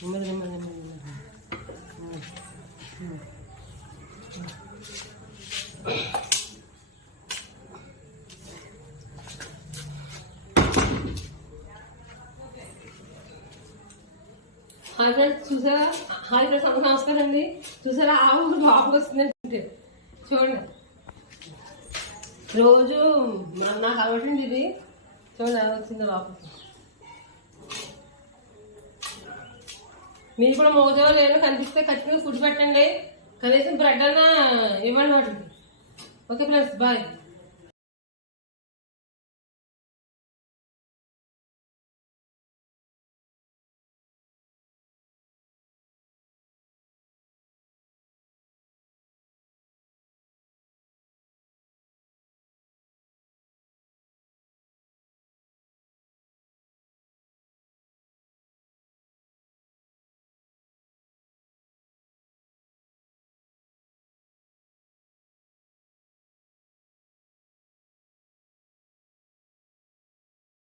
Hi friends చూసారా? Hi friends అందరూ నమస్కారం అండి. చూసారా ఆవు లోపలికి వస్తుందంటే చూడండి. రోజు నాకు అలవాటండి ఇది. చూడండి ఎలా వచ్చిందో లోపలికి. మీరు కూడా మోజోలు ఏమైనా కనిపిస్తే ఖచ్చితంగా ఫుడ్ పెట్టండి. కనీసం బ్రెడ్ అన్నా ఇవ్వండి వాటికి. Okay friends bye.